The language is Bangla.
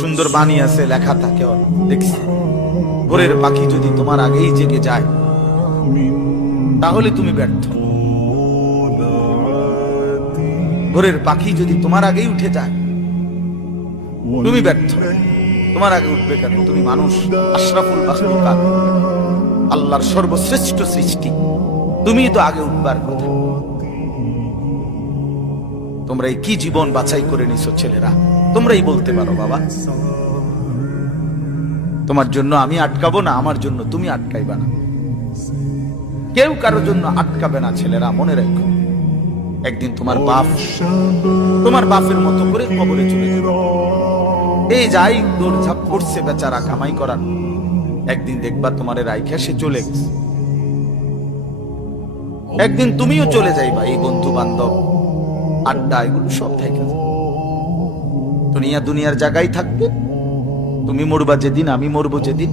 সুন্দর বাণী আছে, লেখা থাকে, দেখছি ভোরের পাখি যদি তোমার আগেই জেগে যায় তাহলে তুমি ব্যর্থ। ভোরের পাখি যদি তোমার আগেই উঠে যায় তুমি ব্যর্থ। তোমার আগে উঠবে কেন? তুমি মানুষ, আশরাফুল মাখলুকাত, আল্লাহর সর্বশ্রেষ্ঠ সৃষ্টি, তুমি তো আগে উঠবার কথা। তোমরা এই কি জীবন বাছাই করে নিছো ছেলেরা, তোমরাই বলতে পারো বাবা। তোমার জন্য আমি আটকাবো না, আমার জন্য তুমি আটকাইবা না। কেউ কারোর জন্য আটকাবে না ছেলেরা, মনে রাখো। একদিন তোমার বাপের মতো করে কবরে চলে যাবে। এই যাই দৌড়ঝাঁপ করছে বেচারা কামাই করার, একদিন দেখবা তোমার রাইখা সে চলে গেছে। একদিন তুমিও চলে যাইবা। এই বন্ধু বান্ধব আড্ডা এগুলো সব থেকে দুনিয়ার জায়গায় থাকবে। তুমি মরবা যেদিন, আমি মরবো যেদিন,